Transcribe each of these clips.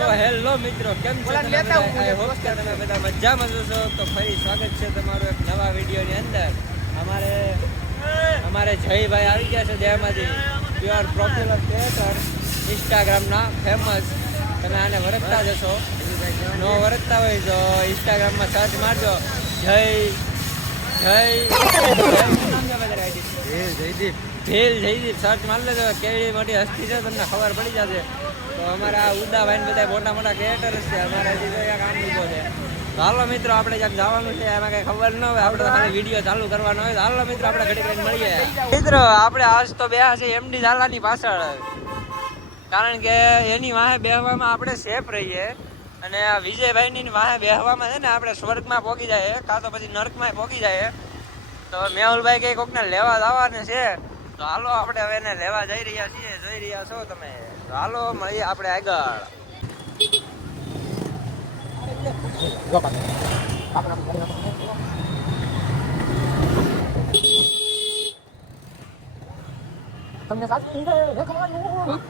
તો હેલો મિત્રો કેમ છો? આવું I કે તમે બધા મજામાં છો તો ફરી સ્વાગત છે તમારું એક નવા વિડીયોની અંદર. અમારે અમારે જયભાઈ આવી ગયા છે દેહમાંથી. પ્યોર પોપ્યુલર ક્રિએટર ઇન્સ્ટાગ્રામના ફેમસ તમે આને વરખતા જશો નો વરખતા હોય તો ઇન્સ્ટાગ્રામમાં સર્ચ મારજો. જય જય? જયદીપ. ભેલ જયદીપ. સર્ચ મારી લેજો. કેવી મોટી હસ્તી છે તમને ખબર પડી જશે. તો અમારા ઉદાભાઈ બધા મોટા મોટા ક્રિએટર છે. અમારા તો એક છે. હાલો મિત્રો, આપણે જ્યાં જવાનું છે. એમાં કઈ ખબર ન હોય. આપણે ખાલી વીડિયો ચાલુ કરવાનો હોય. તો હાલો મિત્રો, આપણે ઘડી ઘડી મળીએ. મિત્રો, આપણે આજ તો બેહા છે એમડી ઝાલાની પાછળ. કારણ કે એની વાહે બેહવામાં આપણે સેફ રહીએ. અને આ વિજયભાઈની વાહે બેહવામાં છે ને, આપણે સ્વર્ગમાં પહોંચી જાય કાં તો પછી નર્કમાં પહોંચી જાય તો મેહુલભાઈ કે કોકને લેવા જવાને છે. તો હાલો, આપણે હવે એને લેવા જઈ રહ્યા છીએ. જઈ રહ્યા છો તમે? તો હાલો મળીએ આપણે આગળ. તમને સાચું દેખાવાનું.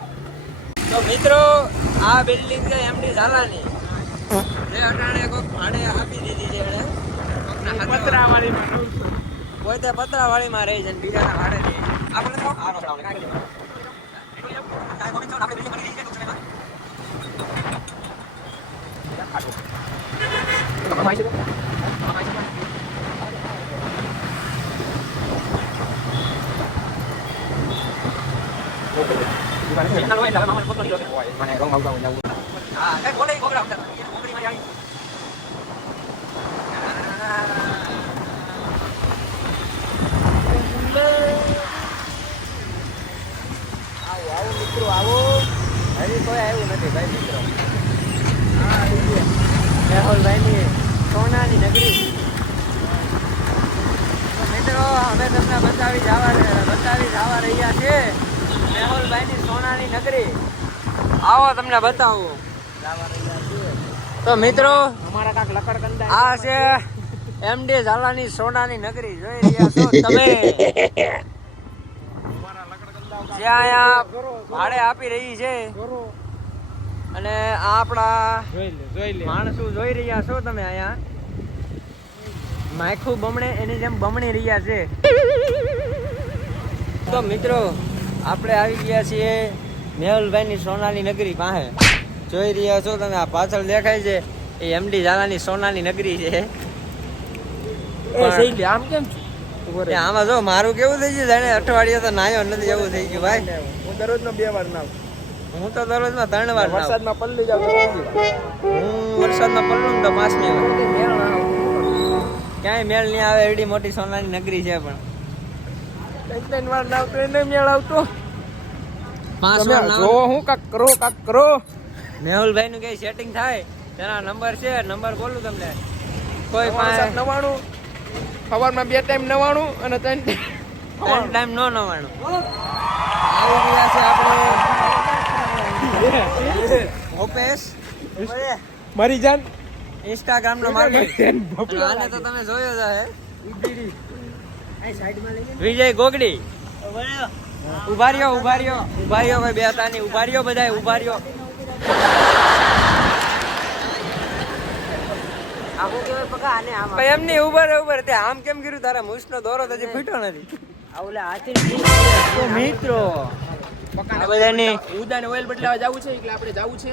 તો મિત્રો આ બિલ્ડિંગ છે એમડી ઝાલાની. જે અટાણે કોઈક ભાડે આપી દીધી છે એણે. કોઈ તે પતરાવાળી પોતે પતરાવાળીમાં રહી છે ને બીજાના ભાડે રહે આપણે તો આ રોકડાઓને કાંઈ કીધું. કાંઈ ગોવિંદ ચોર, આપણે બિલ્ડિંગ બની ગઈ છે ટૂંક સમયમાં. હા, કાંઈ બોલે ઈ ગોગડા ઉતારતા. મારી આવી. આવો આવો મિત્રો આવો હજી કોઈ આવ્યું નથી ભાઈ મિત્રો મેહુલભાઈની સોનાની નગરી તો મિત્રો અમે તમને બતાવી જવા બતાવી જવા રહ્યા છે મેહુલભાઈની સોનાની નગરી આવો તમને બતાવું. તો મિત્રો અમારા કાંક લકડકંદા આ છે એમડી ઝાલાની સોનાની નગરી. જોઈ રહ્યા છો તમે? જે અહીંયા ભાડે આપી રહી છે. અને આ આપણા માણસો જોઈ રહ્યા છો તમે અહીંયા? માખું બમણે એની જેમ બમણી રહ્યા છે. તો મિત્રો આપણે આવી ગયા છીએ મેહુલભાઈની સોનાની નગરી પાસે. જોઈ રહ્યા છો તમે આ પાછળ દેખાય છે એ એમડી ઝાલાની સોનાની નગરી છે. આમ કેમ આમાં જો મારું કેવું થઈ ગયું જાણે અઠવાડિયે તો નાયો નથી એવું થઈ ગયું ભાઈ. હું દરરોજ નો બે વાર નાવ. હું તો દરરોજમાં ત્રણ વાર વરસાદમાં પલ્લી જાવ હું વરસાદમાં પડલું ને તો પાંચમી વાર. ક્યાંય મેળ નહીં આવે એડી મોટી સોનાની નગરી છે પણ. ત્રણ ત્રણ વાર નાવ તો એને મેળ આવતો. તમે. જો હું કાક કરો કાક કરો. મેહુલભાઈ નું કઈ સેટિંગ થાય? તેના નંબર છે નંબર બોલું તમને. કોઈ પાંચ નવાણું. સવારમાં બે ટાઈમ નવાણું અને ત્રણ ત્રણ ટાઈમ નો નવાણું. આવી ગયા છે આપણે. ઓપેશ મારી જાન. ઇન્સ્ટાગ્રામ નો માર્કેટ આને તો તમે જોયો જ વિજય ગોગડી. ઊભા રહ્યો ઊભા રહ્યો ઊભા રહ્યો ભાઈ બે હતા નહીં ઊભા રહ્યો બધાય ઊભા રહ્યો એમ નહીં ઊભા રહે ઊભા તે આમ કેમ કર્યું? તારા મૂછનો દોરો તો હજી ફીટો નથી. મિત્રો બધાની ઉદાને ઓઇલ બદલાવા જવું છે એટલે આપણે જવું છે.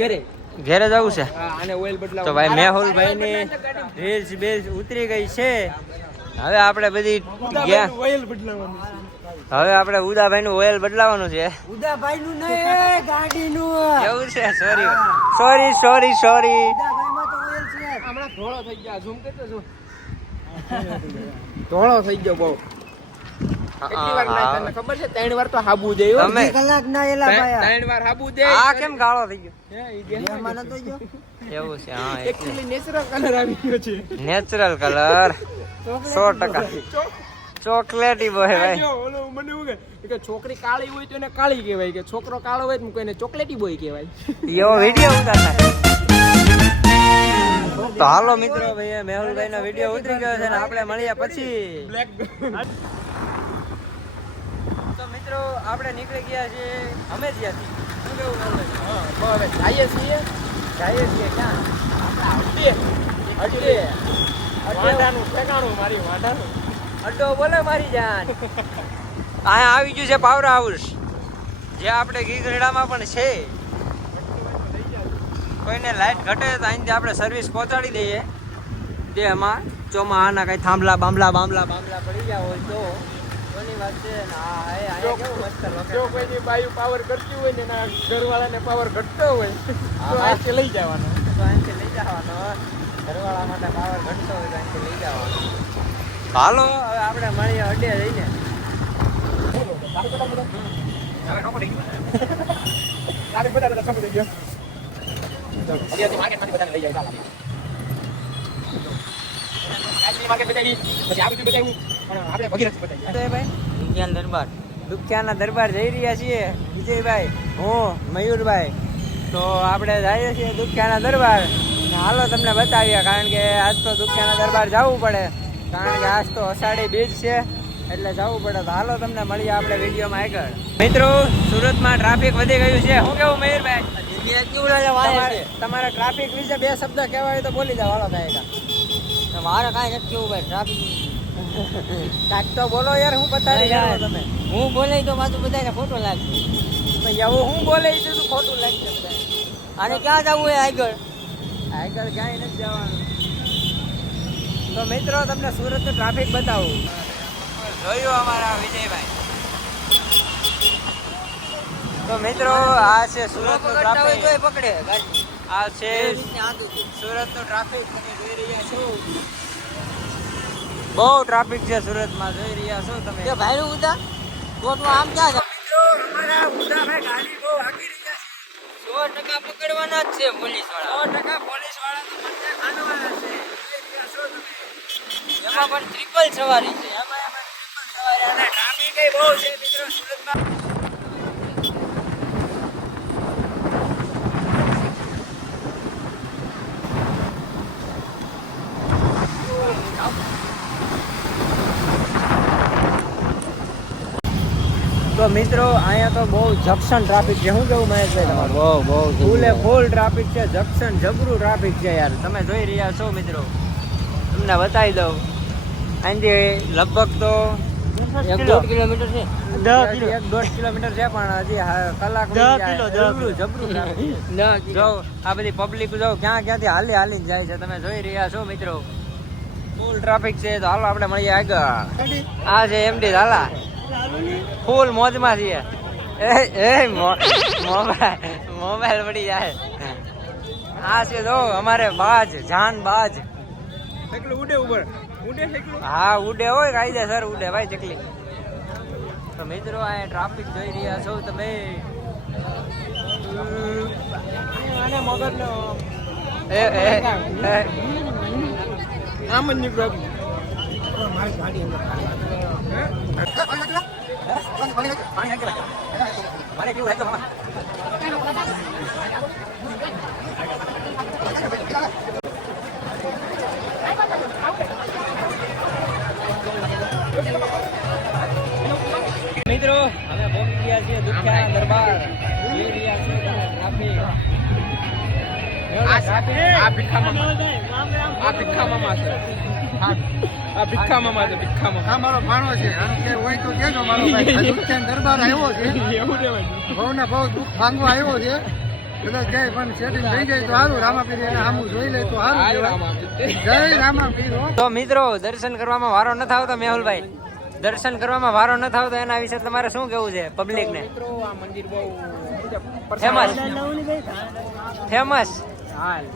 ઘરે? ઘેરે જવું છે? આને ઓઇલ બદલાવા તો ભાઈ મેહુલભાઈ ની રીલ્સ બીલ્સ ઉતરી ગઈ છે. હવે આપણે બધી ઓઇલ હવે આપણે ઉદાભાઈ નું ઓઇલ બદલાવાનું છે. ઉદાભાઈ નું નહીં ગાડી નું એવું છે સોરી સોરી સોરી સોરી હમણાં ધોળો થઈ ગયા ઝૂમ કરતો છું ધોળો થઈ ગયો બહુ. વાર ખબર છે ત્રણ વાર તો હાબુ દે કલાક ના એલા ભાઈ. ત્રણ વાર હાબુ દે આ કેમ ગાળો થઈ ગયો? હે, ઈ દે. એમાં નતો ગયો? એવું છે હા Actually natural colour આવી ગયો છે. નેચરલ કલર સો ટકા. ચોકલેટી બોય ભાઈ. ઓલો મને એવું કે છોકરી કાળી હોય તો એને કાળી કહેવાય કે છોકરો કાળો હોય તો કોઈને ચોકલેટી બોય કહેવાય. એવો વીડિયો ઉતારતા તો હાલો મિત્રો ભાઈ મેહુલભાઈ નો વીડિયો ઉતરી ગયો છે ને આપણે મળ્યા પછી. તો મિત્રો આપણે નીકળી ગયા બોલે હા, તો જઈએ છીએ. જઈએ છીએ ક્યાં? અડે અડે વાંઢાનું. ઠેકાણું મારી વાંઢાનું. અડ્ડો બોલે મારી જાન. અહીંયા આવી ગયું છે પાવર હાઉસ જે આપણે ગીગરડામાં પણ છે. કોઈને લાઈટ ઘટે તો અહીંથી આપણે સર્વિસ પહોંચાડી દઈએ. દેહમાં આના કઈ થાંભલા બામલા બામલા બામલા પડી ગયા હોય તો. કોની વાત છે? ને આ એ અહીંયા કેવું મસ્ત જો. કોઈની બાયુ પાવર કરતી હોય ને એના ઘરવાળાને પાવર ઘટતો હોય તો લઈ જવાનો. તો અહીંથી લઈ જવાનો. ઘરવાળા માટે પાવર ઘટતો હોય તો અહીંથી લઈ જવાનો. હાલો. હવે આપણે મળીએ અડે જઈને દરબાર. દુખ્યાના દરબાર જઈ રહ્યા છીએ. વિજયભાઈ હું મયુરભાઈ. તો આપણે જઈએ છીએ દુખ્યાના દરબાર. હાલો તમને બતાવીએ કારણ કે આજ તો દુખ્યાના દરબાર જવું પડે. કારણ કે આજ તો અષાઢી બીજ છે એટલે જવું પડે. તો હાલો તમને મળીએ આપણે વિડીયોમાં આગળ. મિત્રો સુરતમાં ટ્રાફિક વધી ગયું છે. શું કેવું મયુરભાઈ? તમારે તમારે ટ્રાફિક વિશે બે શબ્દ કહેવાય તો બોલી જાવ હાલો કાંઈ મારે કાંઈ નથી કેવું ભાઈ ટ્રાફિક કાંઈક તો બોલો યાર હું બતાવી જાઓ તમે હું બોલે તો પાછું બધાને ખોટું લાગશે એવું હું બોલે તો ખોટું લાગશે. અને ક્યાં જવું એ આગળ? આગળ ક્યાંય નથી જવાનું. તો મિત્રો તમને સુરતનું ટ્રાફિક બતાવું. જોયું અમારા વિજયભાઈ. તો મિત્રો આ છે સુરતનું ટ્રાફિક પકડે આ છે સુરતનું ટ્રાફિક તમે જોઈ રહ્યા છો. બહુ ટ્રાફિક છે સુરતમાં જોઈ રહ્યા છો તમે. તે ભાઈનું ઉતા કોટમાં આમ ક્યાં મિત્રો અમારા ઉદાભાઈ ગાડી બહુ આગી રહ્યા છે. સો ટકા પકડવાના જ છે પોલીસ સો ટકા પોલીસવાળા તો મને ખાનવાના છે જોઈ રહ્યા છો તમે પણ ટ્રિપલ સવારી છે. એમાં એમાં triple સવારી. અને traffic ય બહુ છે મિત્રો સુરતમાં. તો મિત્રો અહીંયા તો બહુ જંક્શન ટ્રાફિક છે. શું કેવું મહેશભાઈ તમારું? બહુ બહુ ફૂલે ફૂલ ટ્રાફિક છે જંક્શન જબરું ટ્રાફિક છે યાર. તમે જોઈ રહ્યા છો મિત્રો. તમને બતાવી દઉં. અહીંથી લગભગ તો એક દોઢ કિલોમીટર છે. એક દોઢ કિલોમીટર છે પણ હજી કલાક જબરું જબરું જો આ બધી પબ્લિક જો ક્યાં ક્યાંથી હાલી હાલીને જાય છે તમે જોઈ રહ્યા છો મિત્રો. ફૂલ ટ્રાફિક છે તો હાલો આપણે મળીએ આગળ. આ છે એમડી ઝાલા. ફૂલ મોજમાં છીએ. એ મોબાઈલ મોબાઈલ પડી જાય. આ છે જો અમારે બાજ જાન બાજ. એટલું ઉડે ઉપર હા ઉડે હોય કાયદેસર ઉડે ભાઈ ચકલી તો મિત્રો આ ટ્રાફિક જોઈ રહ્યા છો તમે. આને મગજનો એ એ આમ જ દરબાર જોઈ રહ્યા છો તમે ટ્રાફિક આ ભીખા મામા આ ભીખા મામા છે હા આ ભીખા મામા છે અમે પહોંચી આ છીએ દુખ્યા છે જોઈ રહ્યા છીએ તો કેજો મારો ભાઈ. દુખ્યાન દરબાર આવ્યો છે. બહુ ને બહુ દુઃખ ભાંગવા આવ્યો છે. કદાચ જાય પણ સેટિંગ થઈ જાય તો સારું રામાપીર એને આમું જોઈ લે તો સારું જય રામાપીર તો મિત્રો દર્શન કરવામાં વારો ન આવતો મેહુલભાઈ. દર્શન કરવામાં વારો ન આવતો એના વિશે તમારે શું કેવું છે પબ્લિક ને? મિત્રો આ મંદિર બહુ ફેમસ? ફેમસ?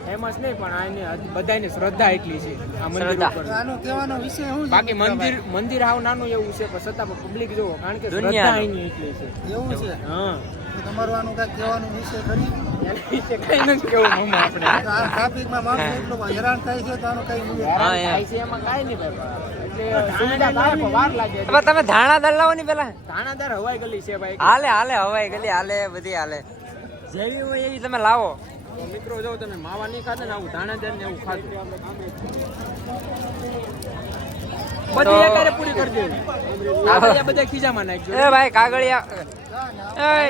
ફેમસ નહીં પણ આની બધાની શ્રદ્ધા એટલી છે આ મંદિર ઉપર. આનો કહેવાનો વિષય શું બાકી મંદિર મંદિર હાવ નાનું એવું છે પણ છતાં પબ્લિક જોવો કારણ કે. શ્રદ્ધા અહીંની એટલી છે. એવું છે? હા. તો તમારું આનું કહેવાનું વિષય તમે ધાણા દર લાવો ની પેલા. ધાણાદાર હવાઈ ગલી છે ભાઈ હાલે હાલે, હવાઈ ગલી, હાલે, બધી હાલે. જેવી હોય એવી તમે લાવો. મિત્રો, જો તમે માવા નહીં ખાતા ને આવું ધાણાદાર ને એવું ખાધું બધી એકારે પૂરી કરી દેવી. કાગળિયા બધા ખીજામાં નાખજો. એ ભાઈ કાગળિયા. એ.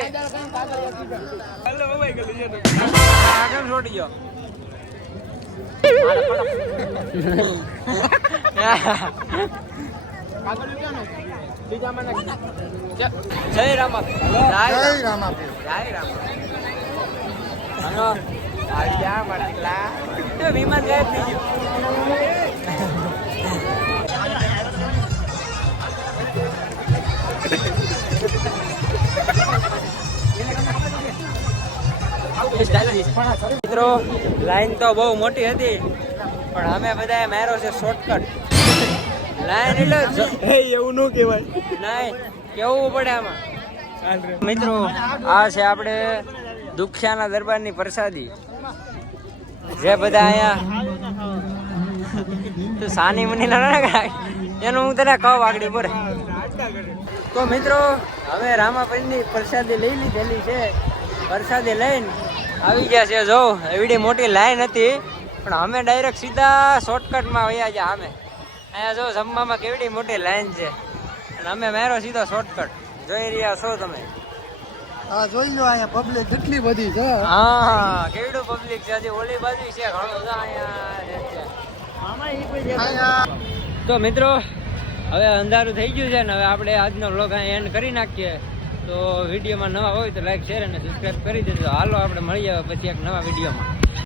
આ છોડી ગયો. જય રામા. જય જય જય રામા. વિમાન ગાયબ થઈ ગયું. મિત્રો લાઈન તો બહુ મોટી હતી પણ અમે બધા માર્યો છે શોર્ટકટ લાઈન એટલે એવું ન કહેવાય. નહીં કેવું પડે આમાં? મિત્રો આ છે આપણે દુખિયાના દરબારની પ્રસાદી. જે બધા અહીંયા તું સાની મુની ના એનું હું તને કહું આગળ પર. તો મિત્રો હવે રામાપીરની પ્રસાદી લઈ લીધેલી છે. પ્રસાદી લઈને આવી ગયા છે જો એવડી મોટી લાઈન હતી પણ અમે ડાયરેક્ટ સીધા શોર્ટકટમાં વયા છે અમે. અહીંયા જો જમવામાં કેવડી મોટી લાઈન છે. અને અમે મેરો સીધો શોર્ટકટ જોઈ રહ્યા છો તમે? હા જોઈ લો અહીંયા પબ્લિક કેટલી બધી છે. હા કેવડું પબ્લિક છે? હજી ઓલી બાજુ છે ઘણો અહીંયા. અહીંયા તો મિત્રો હવે અંધારું થઈ ગયું છે ને હવે આપણે આજનો વ્લોગ અહીં એન્ડ કરી નાખીએ. તો વિડીયોમાં નવા હોય તો લાઈક શેર અને સબસ્ક્રાઈબ કરી દેજો. હાલો, આપણે મળીએ પછી એક નવા વિડીયોમાં.